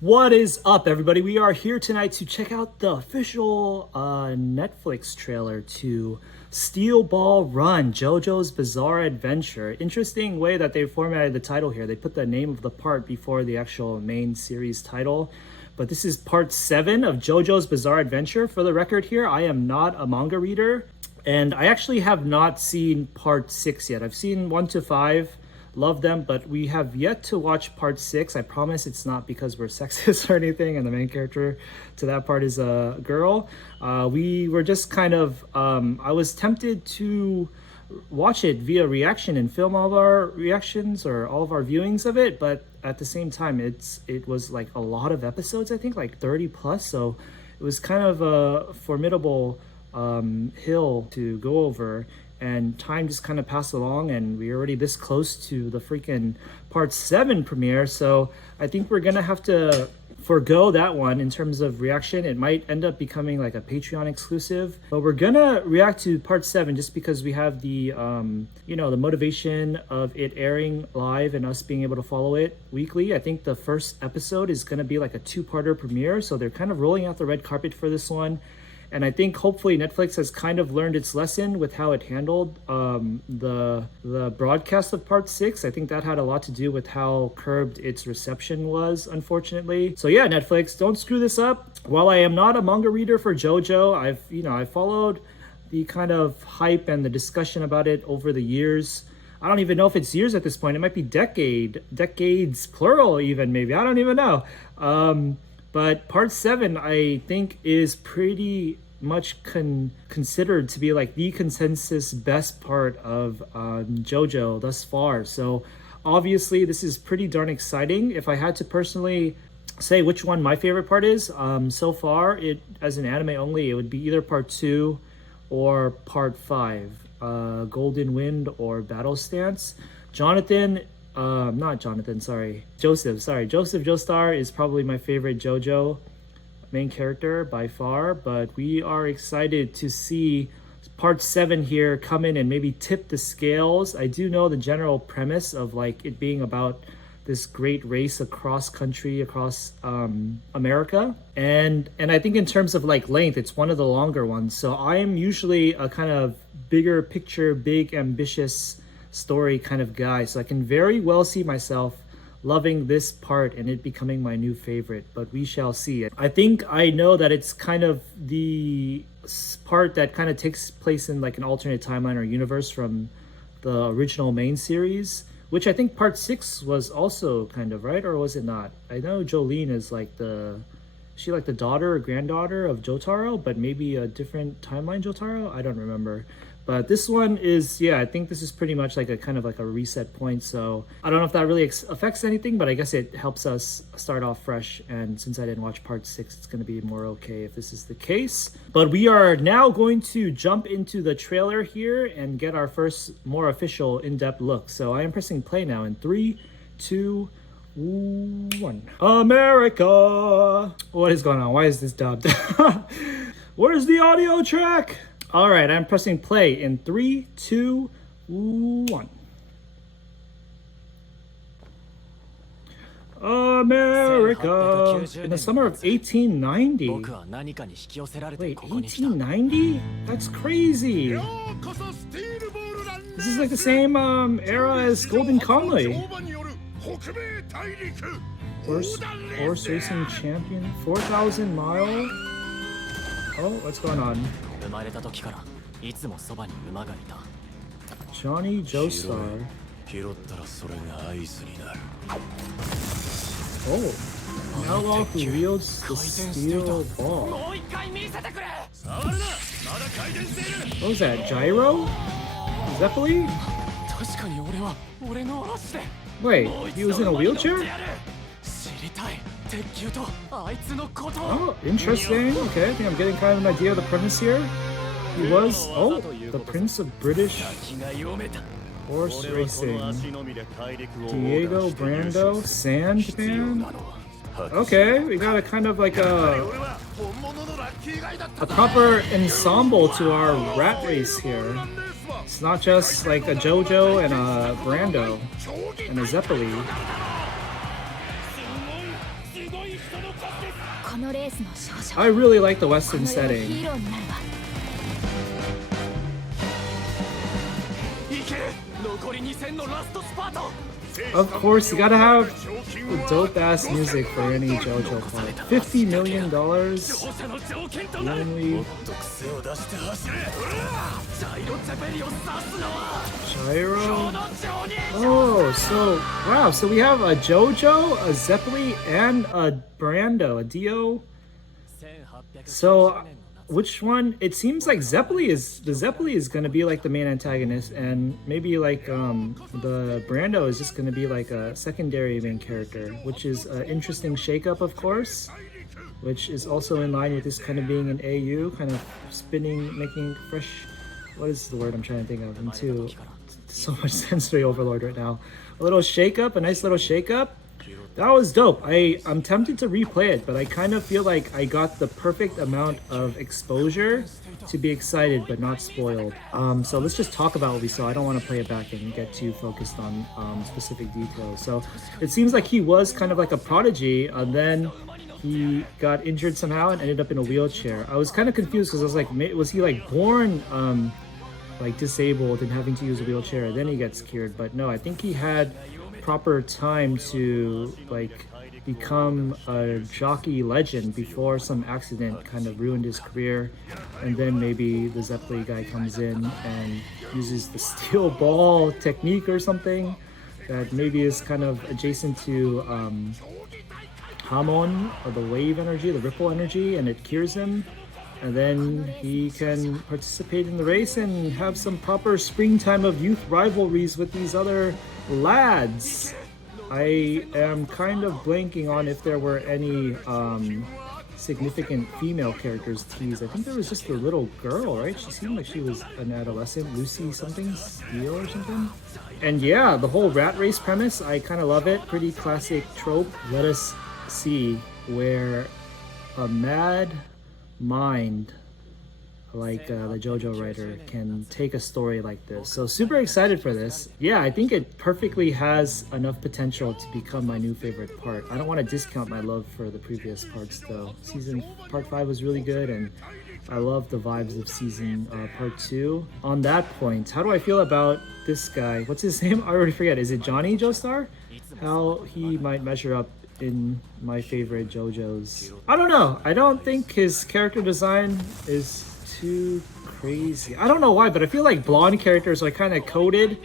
What is up, everybody? We are here tonight to check out the official Netflix trailer to Steel Ball Run, JoJo's Bizarre Adventure. Interesting way that they formatted the title here. They put the name of the part before the actual main series title. But this is part 7 of JoJo's Bizarre Adventure. For the record here, I am not a manga reader, and I actually have not seen part 6 yet. I've seen 1 to 5. Love them, but we have yet to watch part 6. I promise it's not because we're sexist or anything and the main character to that part is a girl. We were just kind of I was tempted to watch it via reaction and film all of our reactions or all of our viewings of it, but at the same time it was like a lot of episodes, I think like 30 plus, so it was kind of a formidable hill to go over, and time just kind of passed along and we're already this close to the freaking part 7 premiere. So I think we're gonna have to forego that one in terms of reaction. It might end up becoming like a Patreon exclusive, but we're gonna react to part 7 just because we have the the motivation of it airing live and us being able to follow it weekly. I think the first episode is gonna be like a 2-parter premiere, so they're kind of rolling out the red carpet for this one. And I think hopefully Netflix has kind of learned its lesson with how it handled the broadcast of part 6. I think that had a lot to do with how curbed its reception was, unfortunately. So yeah, Netflix, don't screw this up. While I am not a manga reader for JoJo, I've followed the kind of hype and the discussion about it over the years. I don't even know if it's years at this point. It might be decades plural even, maybe. I don't even know. But part 7, I think, is pretty much considered to be like the consensus best part of JoJo thus far. So obviously this is pretty darn exciting. If I had to personally say which one my favorite part is, so far, it as an anime only, it would be either part 2 or part 5, Golden Wind or Battle Stance. Joseph Joestar is probably my favorite JoJo main character by far, but we are excited to see part 7 here come in and maybe tip the scales. I do know the general premise of like it being about this great race across country, across America, and I think in terms of like length, it's one of the longer ones. So I am usually a kind of bigger picture, big ambitious story kind of guy, so I can very well see myself loving this part and it becoming my new favorite, but we shall see. I think I know that it's kind of the part that kind of takes place in like an alternate timeline or universe from the original main series, which I think part 6 was also kind of, right? Or was it not? I know Jolene is like the daughter or granddaughter of Jotaro, but maybe a different timeline Jotaro? I don't remember. But this one is, yeah, I think this is pretty much like a kind of like a reset point. So I don't know if that really affects anything, but I guess it helps us start off fresh. And since I didn't watch part 6, it's going to be more okay if this is the case. But we are now going to jump into the trailer here and get our first more official in-depth look. So I am pressing play now in 3, 2, 1. America! What is going on? Why is this dubbed? Where's the audio track? All right, I'm pressing play in 3, 2, 1. America in the summer of 1890. Wait, 1890? That's crazy. This is like the same era as Golden Conley. Horse racing champion, 4,000 mile. Oh, what's going on? Johnny Joestar. Oh, an outlaw who wields the steel ball. What was that, Gyro? Zeppeli? Wait, he was in a wheelchair? Oh, interesting. Okay, I think I'm getting kind of an idea of the premise here. He was, the Prince of British Horse Racing. Diego Brando, Sandman. Okay, we got a kind of like a proper ensemble to our rat race here. It's not just like a JoJo and a Brando and a Zeppeli. I really like the Western setting. Of course, you gotta have dope-ass music for any JoJo part. $50 million? Lonely. Gyro? Oh, so, wow, so we have a JoJo, a Zeppeli, and a Brando, a Dio. So, which one? It seems like Zeppeli is gonna be like the main antagonist, and maybe like the Brando is just gonna be like a secondary main character, which is an interesting shakeup, of course, which is also in line with this kind of being an AU, kind of spinning, making fresh. What is the word I'm trying to think of? Into so much sensory overload right now. A little shakeup, a nice little shakeup. That was dope. I'm tempted to replay it, but I kind of feel like I got the perfect amount of exposure to be excited but not spoiled. So let's just talk about what we saw. I don't want to play it back and get too focused on specific details. So it seems like he was kind of like a prodigy, and then he got injured somehow and ended up in a wheelchair. I was kind of confused because I was like, was he like born like disabled and having to use a wheelchair, and then he gets cured? But no, I think he had proper time to like become a jockey legend before some accident kind of ruined his career, and then maybe the Zeppeli guy comes in and uses the steel ball technique or something that maybe is kind of adjacent to Hamon, or the wave energy, the ripple energy, and it cures him, and then he can participate in the race and have some proper springtime of youth rivalries with these other lads. I am kind of blanking on if there were any significant female characters teased. I think there was just the little girl, right? She seemed like she was an adolescent, Lucy something, Steele or something. And yeah, the whole rat race premise, I kind of love it. Pretty classic trope. Let us see where a mad mind like the JoJo writer can take a story like this. So super excited for this. Yeah, I think it perfectly has enough potential to become my new favorite part. I don't want to discount my love for the previous parts though. Part 5 was really good, and I love the vibes of season part 2. On that point, how do I feel about this guy? What's his name? I already forget. Is it Johnny Joestar? How he might measure up in my favorite JoJo's. I don't know. I don't think his character design is too crazy. I don't know why, but I feel like blonde characters are kind of coded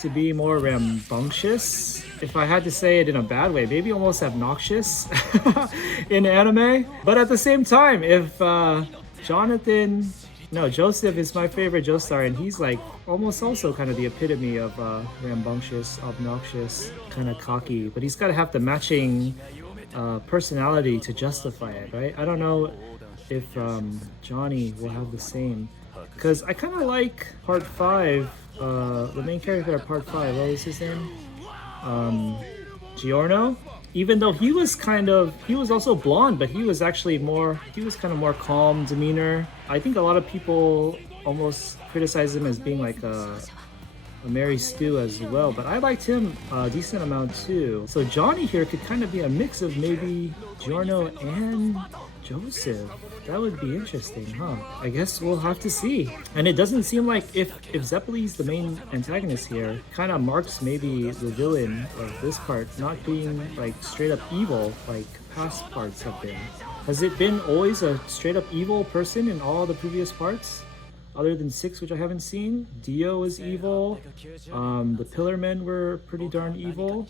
to be more rambunctious. If I had to say it in a bad way, maybe almost obnoxious in anime. But at the same time, if Joseph is my favorite Joestar, and he's like almost also kind of the epitome of rambunctious, obnoxious, kind of cocky, but he's got to have the matching personality to justify it, right? I don't know if Johnny will have the same, because I kind of like part 5, the main character of part 5, what was his name? Giorno. Even though he was also blonde, but he was kind of more calm demeanor. I think a lot of people almost criticize him as being like a Mary Stu as well, but I liked him a decent amount too. So Johnny here could kind of be a mix of maybe Giorno and Joseph. That would be interesting, huh? I guess we'll have to see. And it doesn't seem like if Zeppeli's the main antagonist here, kind of marks maybe the villain of this part not being like straight up evil like past parts have been. Has it been always a straight up evil person in all the previous parts? Other than 6, which I haven't seen. Dio is evil. The Pillar Men were pretty darn evil.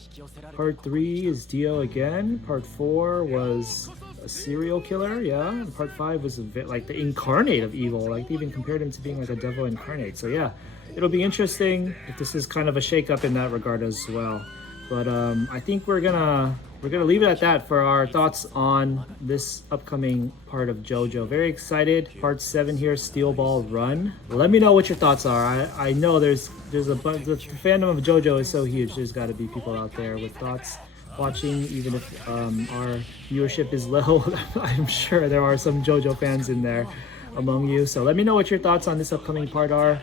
Part 3 is Dio again. Part 4 was a serial killer, yeah. And part 5 was like the incarnate of evil. Like they even compared him to being like a devil incarnate. So yeah, it'll be interesting if this is kind of a shake-up in that regard as well. But I think we're gonna leave it at that for our thoughts on this upcoming part of JoJo. Very excited. Part 7 here, Steel Ball Run. Let me know what your thoughts are. I know there's a bunch. The fandom of JoJo is so huge. There's got to be people out there with thoughts watching, even if our viewership is low. I'm sure there are some JoJo fans in there among you. So let me know what your thoughts on this upcoming part are.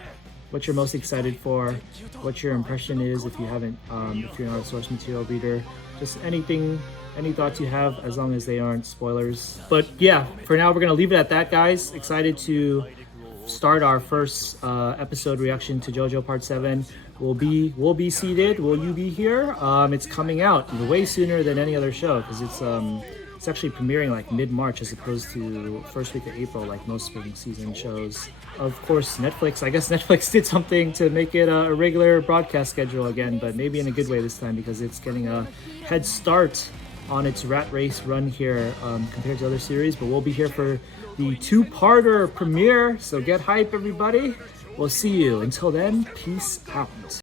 What you're most excited for, what your impression is if you haven't, if you're not a source material reader, just anything any thoughts you have, as long as they aren't spoilers. But yeah, for now we're gonna leave it at that, guys. Excited to start our first episode reaction to JoJo Part 7. We'll be seated. Will you be here? It's coming out way sooner than any other show because it's actually premiering like mid-March as opposed to first week of April like most spring season shows. Of course, Netflix. I guess Netflix did something to make it a regular broadcast schedule again, but maybe in a good way this time because it's getting a head start on its rat race run here compared to other series. But we'll be here for the two-parter premiere, so get hype, everybody. We'll see you. Until then, peace out.